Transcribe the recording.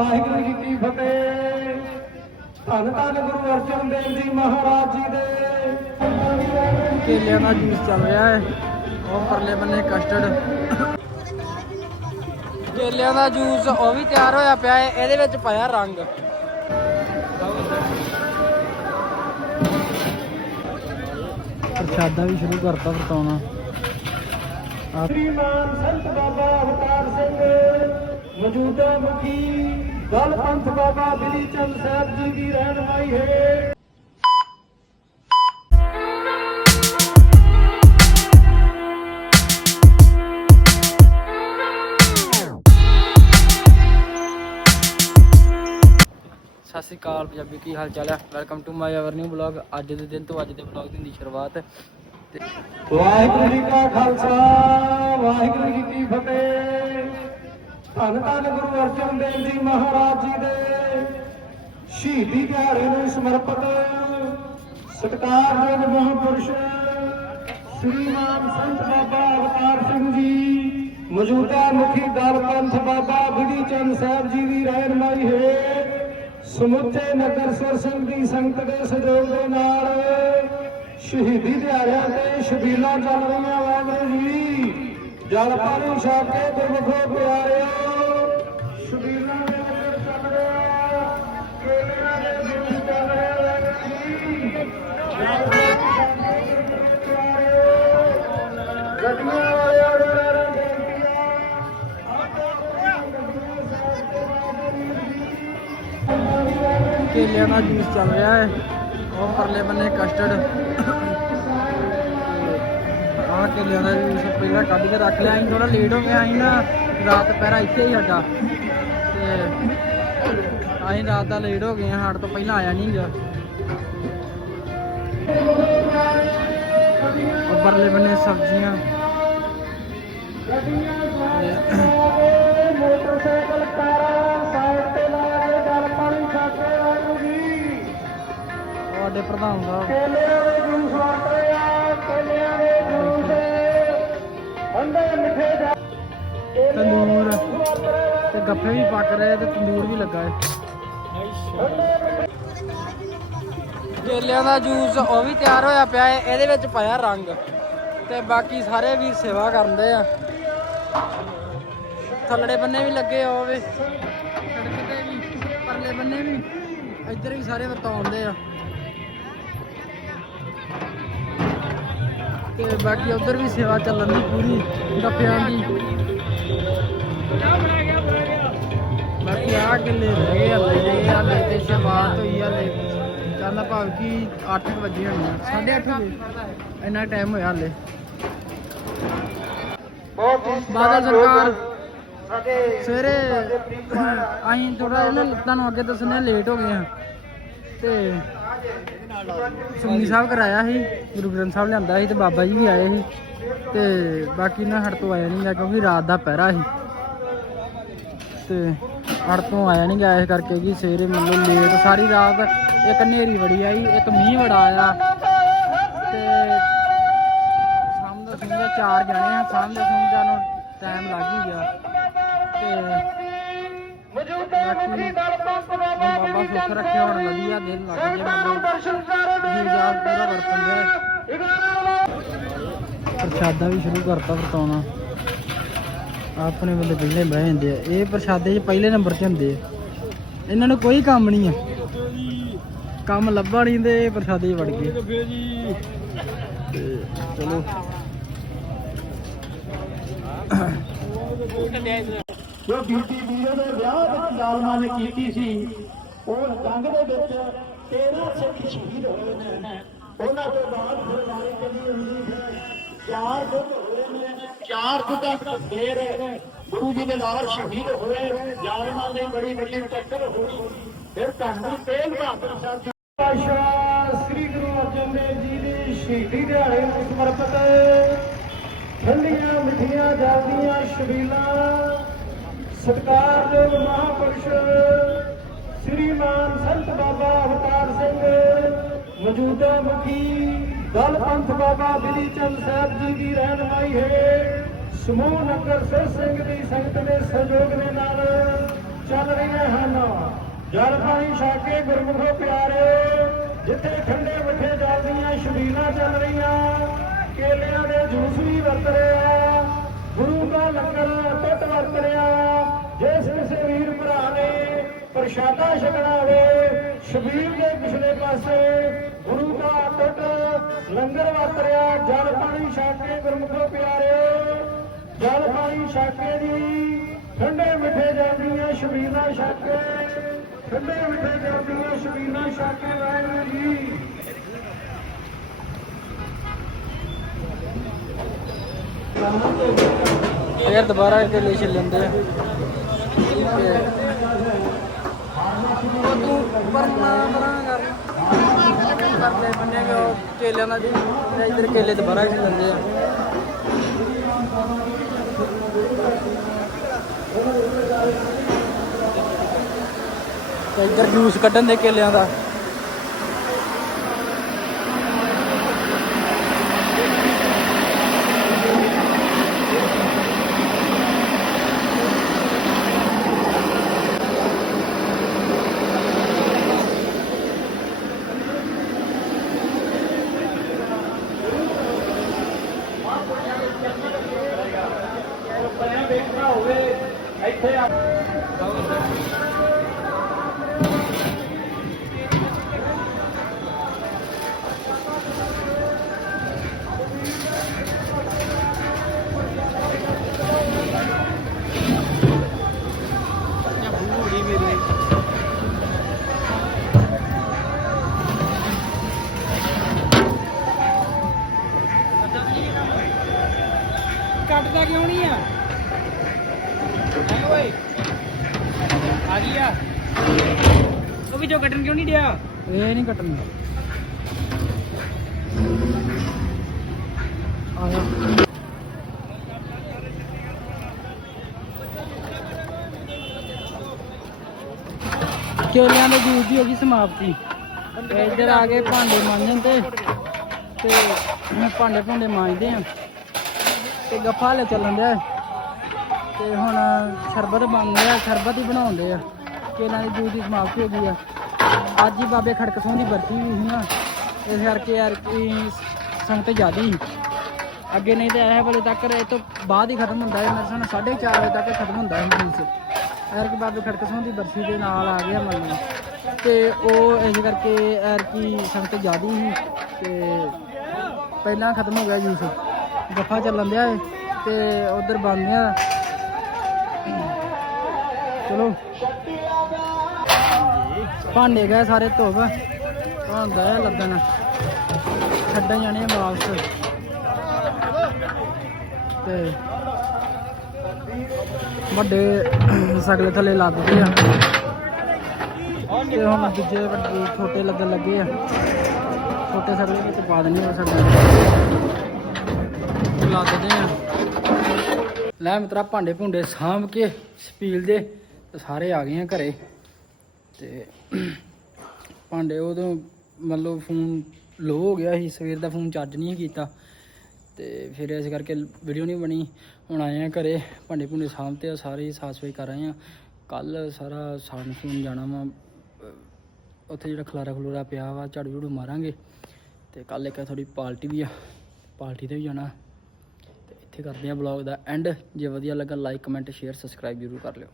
ਵਾਹਿਗੁਰੂ ਜੀ ਕੀ ਫਤਿਹ। ਧੰਨ ਧੰਨ ਗੁਰੂ ਅਰਜਨ ਦੇਵ ਜੀ ਮਹਾਰਾਜ ਜੀ ਦੇ। ਕੇਲਿਆਂ ਦਾ ਜੂਸ ਚੱਲ ਰਿਹਾ ਹੈ। ਉਹ ਪਰਲੇ ਬੰਨੇ ਕਸਟਰਡ ਕੇਲਿਆਂ ਦਾ ਜੂਸ ਉਹ ਵੀ ਤਿਆਰ ਹੋਇਆ ਪਿਆ ਹੈ। ਇਹਦੇ ਵਿੱਚ ਪਾਇਆ ਰੰਗ। ਪ੍ਰਸ਼ਾਦਾ ਵੀ ਸ਼ੁਰੂ ਕਰਤਾ ਵਰਤਾਉਣਾ। ਆਹ। ਸ੍ਰੀਮਾਨ ਸੰਤ ਬਾਬਾ ਅਵਤਾਰ ਸਿੰਘ ਮੌਜੂਦਾ ਮੁਖੀ ਦਲ ਪੰਥ ਬਾਬਾ ਬਿਧੀ ਚੰਦ ਸਾਹਿਬ ਜੀ ਦੀ ਰਹਿਨਮਾਈ ਹੈ ਸਤਿ ਸ਼੍ਰੀ ਅਕਾਲ ਪੰਜਾਬੀ ਕੀ ਹਾਲ ਚਾਲ ਹੈ welcome to my our new blog ਅੱਜ ਦੇ ਦਿਨ ਤੋਂ ਅੱਜ ਦੇ ਬਲੌਗ ਦੀ ਸ਼ੁਰੂਆਤ। ਵਾਹਿਗੁਰੂ ਜੀ ਕਾ ਖਾਲਸਾ ਵਾਹਿਗੁਰੂ ਜੀ ਕੀ ਫਤਿਹ। ਧੰਨ ਧੰਨ ਗੁਰੂ ਅਰਜਨ ਦੇਵ ਜੀ ਮਹਾਰਾਜ ਜੀ ਦੇ। ਸ਼ਹੀਦੀ ਦਿਹਾੜੇ ਨੂੰ ਸਮਰਪਿਤ ਸਤਿਕਾਰਯੋਗ ਮਹਾਂਪੁਰਸ਼ ਸ੍ਰੀਮਾਨ ਸੰਤ ਬਾਬਾ ਅਵਤਾਰ ਸਿੰਘ ਜੀ, ਮੌਜੂਦਾ ਮੁਖੀ ਦਲ ਪੰਥ ਬਾਬਾ ਬਿਧੀ ਚੰਦ ਸਾਹਿਬ ਜੀ ਦੀ ਰਹਿਨਮਾਈ ਹੈ ਸਮੁੱਚੇ ਨਗਰ ਸਿਰ ਸਿੰਘ ਦੀ ਸੰਗਤ ਦੇ ਸਹਿਯੋਗ ਦੇ ਨਾਲ ਸ਼ਹੀਦੀ ਦਿਹਾੜਿਆਂ ਤੇ ਸ਼ਬੀਲਾਂ ਚੱਲ ਰਹੀਆਂ ਜਲ ਪਾਣੀ ਛਕ ਕੇ ਗੁਰਮੁਖੋ ਪਿਆਰਿਓ। ਸ਼ਬੀਲਾਂ ਦੇ ਲੰਗਰ ਚੱਲ ਰਿਹਾ ਕੇਲਿਆਂ ਦੇ ਜੂਸ ਚੱਲ ਰਿਹਾ ਵਾਹਿਗੁਰੂ ਜੀ ਜਲ ਪਾਣੀ ਛਕ ਕੇ ਗੁਰਮੁਖੋ ਪਿਆਰਿਓ ਗੱਡੀਆਂ ਵਾਲਿਆਂ ਨੂੰ ਮੇਰਾ ਬੇਨਤੀਆਂ ਆਪੋ ਆਪਣੀਆਂ ਗੱਡੀਆਂ ਸਾਫ਼ ਤੇ ਵਾਹਿਗੁਰੂ ਜੀ ਕੇਲਿਆਂ ਦਾ ਜੂਸ ਚੱਲ ਰਿਹਾ ਹੈ ਉਹ ਪਰਲੇ ਬੰਨੇ ਕਸਟਰਡ ਆਹ ਕੇਲਿਆਂ ਦਾ ਜੂਸ ਪਹਿਲਾਂ ਕੱਢ ਕੇ ਰੱਖ ਲਿਆ ਅਸੀਂ ਥੋੜਾ ਲੇਟ ਹੋ ਗਿਆ ਅਸੀਂ ਨਾ, ਰਾਤ ਪਹਿਰਾ ਇੱਥੇ ਹੀ ਸਾਡਾ। ਤੇ ਅਸੀਂ ਰਾਤ ਦਾ ਲੇਟ ਹੋ ਗਏ ਹਾਂ, ਸਾਡੇ ਤੋਂ ਪਹਿਲਾਂ ਆਇਆ ਨਹੀਂ ਗਾ ਉਹ ਪਰਲੇ ਬੰਨੇ ਸਬਜ਼ੀਆਂ। ਮੋਟਰਸਾਈਕਲ ਕਾਰਾਂ ਸਾਈਡ ਤੇ ਲਾ ਕੇ ਜਲ ਪਾਣੀ ਛਾਕੇ ਵਾਹਿਗੁਰੂ ਜੀ ਉਹ ਸਾਡੇ ਪ੍ਰਧਾਨ ਸਾਹਿਬ ਤੇ ਗੱਫੇ ਵੀ ਪੱਕ ਰਹੇ ਤੇ ਤੰਦੂਰ ਵੀ ਲੱਗਾ ਹੈ। ਕੇਲਿਆਂ ਦਾ ਜੂਸ ਉਹ ਵੀ ਤਿਆਰ ਹੋਇਆ ਪਿਆ ਹੈ ਇਹਦੇ ਵਿੱਚ ਪਾਇਆ ਰੰਗ। ਤੇ ਬਾਕੀ ਸਾਰੇ ਵੀ ਸੇਵਾ ਕਰਦੇ ਆ। ਥੱਲੜੇ ਬੰਨੇ ਵੀ ਲੱਗੇ ਆ ਉਹ ਵੇ। ਸੜਕ ਤੇ ਵੀ ਪਰਲੇ ਬੰਨੇ ਵੀ। ਇੱਧਰ ਵੀ ਸਾਰੇ ਵਰਤਾਉਂਦੇ ਆ। ਤੇ ਬਾਕੀ ਉਧਰ ਵੀ ਸੇਵਾ ਚੱਲਣ ਦੀ ਪੂਰੀ ਗੱਫਿਆਂ ਦੀ। ਬਾਕੀ ਆ ਕਿੱਲੇ ਰਹਿ ਗਏ ਹਲੇ ਹਲੇ ਤੇ ਸ਼ੁਰੂਆਤ ਹੋਈ ਹਲੇ ਕਹਿੰਦਾ ਭਾਵ ਕਿ 8 ਵਜੇ ਹੋਣੇ 8:30 ਵਜੇ ਇੰਨਾ ਟਾਈਮ ਹੋਇਆ ਹਲੇ ਬਾਦਲ ਸਰਕਾਰ ਸਵੇਰੇ ਅਸੀਂ ਥੋੜਾ ਜਿਹਾ ਨਾ ਤੁਹਾਨੂੰ ਅੱਗੇ ਦੱਸਣੇ ਲੇਟ ਹੋ ਗਏ ਆ ਤੇ ਸੁਖਨੀ ਸਾਹਿਬ ਕਰਾਇਆ ਸੀ ਗੁਰੂ ਗ੍ਰੰਥ ਸਾਹਿਬ ਲਿਆਂਦਾ ਸੀ ਤੇ ਬਾਬਾ ਜੀ ਵੀ ਆਏ ਸੀ ਤੇ ਬਾਕੀ ਨਾ ਹੜ ਤੋਂ ਆਇਆ ਨਹੀਂ ਗਾ ਕਿਉਂਕਿ ਰਾਤ ਦਾ ਪਹਿਰਾ ਸੀ। ਤੇ ਹੜ ਤੋਂ ਆਇਆ ਨਹੀਂ ਗਿਆ ਇਸ ਕਰਕੇ ਕਿ ਸਵੇਰੇ ਮਤਲਬ ਲੇਟ ਸਾਰੀ ਰਾਤ ਇੱਕ ਹਨੇਰੀ ਬੜੀ ਆਈ ਇੱਕ ਮੀਂਹ ਬੜਾ ਆਇਆ। ਤੇ ਸ਼ਾਮ ਦਾ ਸੁਣਦਾ ਚਾਰ ਜਣੇ ਆ ਸ਼ਾਮ ਦੇ ਸੁਣਦਿਆਂ ਨੂੰ ਟਾਈਮ ਲੱਗ ਹੀ ਗਿਆ। ਤੇ ਮੌਜੂਦਾ ਮੁਖੀ ਦਲ ਪੰਥ ਬਾਬਾ ਚੰਦ ਰੱਖਿਆ ਹੁਣ ਵਧੀਆ ਦਿਨ ਲੱਗ ਜੇ ਸੰਗਤਾਂ ਨੂੰ ਮਤਲਬ ਦਰਸ਼ਨ ਜੀ ਜਾ ਪੂਰਾ ਵਰਤਨ ਦੇ ਪ੍ਰਸ਼ਾਦਾ ਵੀ ਸ਼ੁਰੂ ਕਰਤਾ ਵਰਤਾਉਣਾ। ਆਪਣੇ ਵੱਲੇ ਪਹਿਲੇ ਬਹਿ ਜਾਂਦੇ ਆ। ਇਹ ਪ੍ਰਸ਼ਾਦੇ 'ਚ ਪਹਿਲੇ ਨੰਬਰ 'ਤੇ ਹੁੰਦੇ ਆ। ਇਹਨਾਂ ਨੂੰ ਕੋਈ ਕੰਮ ਨਹੀਂ ਆ। ਕੰਮ ਲੱਭਾ ਨਹੀਂ ਤੇ ਇਹ ਪ੍ਰਸ਼ਾਦੇ 'ਚ ਵੜ ਗਏ। ਚਲੋ ਜੋ ਬੀਤੀ ਵੀਰੋ ਦੇ ਵਿਆਹ ਵਿੱਚ ਜ਼ਾਲਮਾਂ ਨੇ ਕੀਤੀ ਸੀ ਉਹ ਜੰਗ ਦੇ ਵਿੱਚ 13 ਸਿੱਖ ਸ਼ਹੀਦ ਹੋਏ ਨੇ ਉਹਨਾਂ ਤੋਂ ਬਾਅਦ ਗੁਰਬਾਣੀ ਚੱਲੀ। ਹੁੰਦੀ ਹੈ ਚਾਰ ਯੁੱਧ ਚਾਰ ਯੁੱਧਾਂ ਫੇਰ ਗੁਰੂ ਜੀ ਦੇ ਨਾਲ ਸ਼ਹੀਦ ਹੋਏ। ਜ਼ਾਲਮਾਂ ਦੀ ਬੜੀ ਵੱਡੀ ਟੱਕਰ ਹੋਈ। ਫਿਰ ਧੰਨ ਤੇਗ ਬਹਾਦਰ ਸਾਹਿਬ ਜੀ। ਪਾਤਸ਼ਾਹ ਸ੍ਰੀ ਗੁਰੂ ਅਰਜਨ ਦੇਵ ਜੀ ਦੇ ਸ਼ਹੀਦੀ ਦਿਹਾੜੇ ਨੂੰ ਸਮਰਪਿਤ ਠੰਡੀਆਂ ਮਿੱਠੀਆਂ ਜਲਦੀਆਂ ਸ਼ਬੀਲਾਂ। ਸਤਿਕਾਰਯੋਗ ਮਹਾਪੁਰਸ਼ ਸ੍ਰੀ ਮਾਨ ਸੰਤ ਬਾਬਾ ਅਵਤਾਰ ਸਿੰਘ ਮੌਜੂਦਾ ਮੁਖੀ ਦਲ ਪੰਥ ਬਾਬਾ ਬਿਧੀ ਚੰਦ ਸਾਹਿਬ ਜੀ ਦੀ ਰਹਿਨਮਾਈ ਹੈ ਸਮੂਹ ਨਗਰ ਸਿਰ ਸਿੰਘ ਦੀ ਸੰਗਤ ਦੇ ਸਹਿਯੋਗ ਦੇ ਨਾਲ ਚੱਲ ਰਹੀਆਂ ਹਨ। ਜਲ ਪਾਣੀ ਛਕ ਗੁਰਮੁਖੋ ਪਿਆਰਿਓ ਜਿੱਥੇ ਠੰਡੇ ਮਿੱਠੇ ਜਲ ਦੀਆਂ ਛਬੀਲਾਂ ਚੱਲ ਰਹੀਆਂ, ਕੇਲਿਆਂ ਦੇ ਜੂਸ ਵੀ ਵਰਤ ਰਿਹਾ ਗੁਰੂ ਦਾ ਲੰਗਰ ਟੁੱਟ ਵਰਤ ਰਿਹਾ। ਜਿਸ ਕਿਸੇ ਵੀਰ ਭਰਾ ਨੇ ਪ੍ਰਸ਼ਾਦਾ ਛਕਣਾ ਹੋਵੇ ਸ਼ਬੀਲ ਦੇ ਪਿਛਲੇ ਪਾਸੇ ਗੁਰੂ ਦਾ ਟੁੱਟ ਲੰਗਰ ਵਰਤ ਰਿਹਾ, ਜਲ ਪਾਣੀ ਛਕ ਕੇ ਗੁਰਮੁਖੋ ਪਿਆਰਿਓ ਜਲ ਪਾਣੀ ਛਕ ਕੇ ਜੀ ਠੰਡੇ ਮਿੱਠੇ ਜਾਂਦੀਆਂ ਸ਼ਬੀਲਾਂ ਛਕ। ਕੇ ਠੰਡੇ ਮਿੱਠੇ ਜਾਂਦੀਆਂ ਸ਼ਬੀਲਾਂ ਛਕ ਕੇ ਵਾਹਿਗੁਰੂ ਜੀ। ਫਿਰ ਦੁਬਾਰਾ ਕੇਲੇ ਛਿੱਲ ਲੈਂਦੇ ਆ। ਉਹ ਤੂੰ ਪਰਨਾ ਪਰਾਂ ਕਰ। ਕਰਦੇ ਬੰਨੇ ਵੀ ਉਹ ਕੇਲਿਆਂ ਦਾ ਇੱਧਰ ਕੇਲੇ ਦੁਬਾਰਾ ਛਿੱਲ ਲੈਂਦੇ ਆ। ਤੇ ਇੱਧਰ ਜੂਸ ਕੱਢਣ ਦੇ ਕੇਲਿਆਂ ਦਾ। ਇੱਥੇ ਆ Thank you. ਉਹ ਕੱਟਣ ਕਿਉਂ ਨਹੀਂ ਡਿਆ? ਇਹ ਨਹੀਂ ਕੱਟਣ ਆ ਕੇਲਿਆਂ ਦੇ ਜੂਸ ਦੀ ਹੋ ਗਈ ਸਮਾਪਤੀ। ਇੱਧਰ ਆ ਗਏ ਭਾਂਡੇ ਮਾਂਜਣ ਤੇ। ਤੇ ਭਾਂਡੇ ਭੁੰਡੇ ਮਾਂਜਦੇ ਆ। ਤੇ ਗੱਫਾ ਲੈ ਚੱਲਣ ਡਿਆ। ਤੇ ਹੁਣ ਸ਼ਰਬਤ ਬਣ ਰਿਹਾ ਸ਼ਰਬਤ ਹੀ ਬਣਾਉਂਦੇ ਆ। ਕੇਲਾਂ ਦੀ ਜੂਸ ਦੀ ਸਮਾਪਤੀ ਹੋ ਗਈ ਆ। ਅੱਜ ਹੀ ਬਾਬੇ ਖੜਕ ਸਿੰਘ ਦੀ ਬਰਸੀ ਵੀ ਸੀ ਨਾ ਇਸ ਕਰਕੇ ਯਾਰ ਕੀ ਸੰਗਤ ਜ਼ਿਆਦੀ ਸੀ ਅੱਗੇ ਨਹੀਂ ਤਾਂ ਇਹ ਵੇਲੇ ਤੱਕ ਇਹ ਤੋਂ ਬਾਅਦ ਹੀ ਖਤਮ ਹੁੰਦਾ ਹੈ ਮੇਰੇ ਸਾਹਮਣੇ 4:30 ਵਜੇ ਤੱਕ ਖਤਮ ਹੁੰਦਾ ਹੈ ਜੂਸ ਐਰ ਕਿ ਬਾਬੇ ਖੜਕ ਸਿੰਘ ਦੀ ਬਰਸੀ ਦੇ ਨਾਲ ਆ ਗਿਆ ਮੰਨ ਤੇ ਉਹ ਇਸ ਕਰਕੇ ਐਰ ਕੀ ਸੰਗਤ ਜ਼ਿਆਦੀ ਸੀ ਤੇ ਪਹਿਲਾਂ ਖਤਮ ਹੋ ਗਿਆ ਜੂਸ ਗੱਫਾ ਚੱਲਣ ਦਿਆ ਏ ਤੇ ਉਧਰ ਬੰਦੇ ਚਲੋ। ਭਾਂਡੇ ਗਏ ਸਾਰੇ ਧੁੱਪ। ਹੁੰਦਾ ਹੈ ਲੱਗਣ। ਛੱਡਣ ਜਾਣੇ ਵਾਪਸ। ਤੇ ਵੱਡੇ ਸਗਲੇ ਥੱਲੇ ਲੱਗ ਗਏ ਆ। ਤੇ ਹੁਣ ਦੂਜੇ ਵੱਡੇ ਛੋਟੇ ਲੱਗਣ ਲੱਗੇ ਆ। ਛੋਟੇ ਸਗਲੇ ਵਿੱਚ ਪਾ ਦੇਣੇ ਆ ਸਾਡੇ ਲੱਗਦੇ ਆ। ਲੈ ਮਿੱਤਰਾ, ਭਾਂਡੇ ਭੁੰਡੇ ਸਾਂਭ ਕੇ ਸਪੀਲ ਦੇ ਸਾਰੇ ਆ ਗਏ ਆ ਘਰੇ। ਤੇ ਭਾਂਡੇ ਉਦੋਂ ਮਤਲਬ ਫੋਨ ਲੋ ਹੋ ਗਿਆ ਸੀ ਸਵੇਰ ਦਾ ਫੋਨ ਚਾਰਜ ਨਹੀਂ ਕੀਤਾ ਤੇ ਫਿਰ ਇਸ ਕਰਕੇ ਵੀਡੀਓ ਨਹੀਂ ਬਣੀ। ਹੁਣ ਆਏ ਆ ਘਰੇ ਭਾਂਡੇ ਭੁੰਡੇ ਸਾਂਭ ਤੇ ਆ, ਸਾਰੇ ਸਾਫ਼ ਸਫ਼ਾਈ ਕਰ ਰਹੇ ਆ। ਕੱਲ ਸਾਰਾ ਸਾਨ ਸੂਨ ਜਾਣਾ ਵਾ ਉੱਥੇ ਜਿਹੜਾ ਖਲਾਰਾ ਖਲੂਰਾ ਪਿਆ ਵਾ ਝਾੜੂ ਝੂੜੂ ਮਾਰਾਂਗੇ। ਤੇ ਕੱਲ ਇੱਕ ਥੋੜੀ ਪਾਰਟੀ ਵੀ ਆ ਪਾਰਟੀ ਤੇ ਵੀ ਜਾਣਾ। ਤੇ ਇੱਥੇ ਕਰਦੇ ਆ ਬਲੌਗ ਦਾ ਐਂਡ ਜੇ ਵਧੀਆ ਲੱਗਾ ਲਾਈਕ ਕਮੈਂਟ ਸ਼ੇਅਰ ਸਬਸਕ੍ਰਾਈਬ ਜ਼ਰੂਰ ਕਰ ਲਿਓ।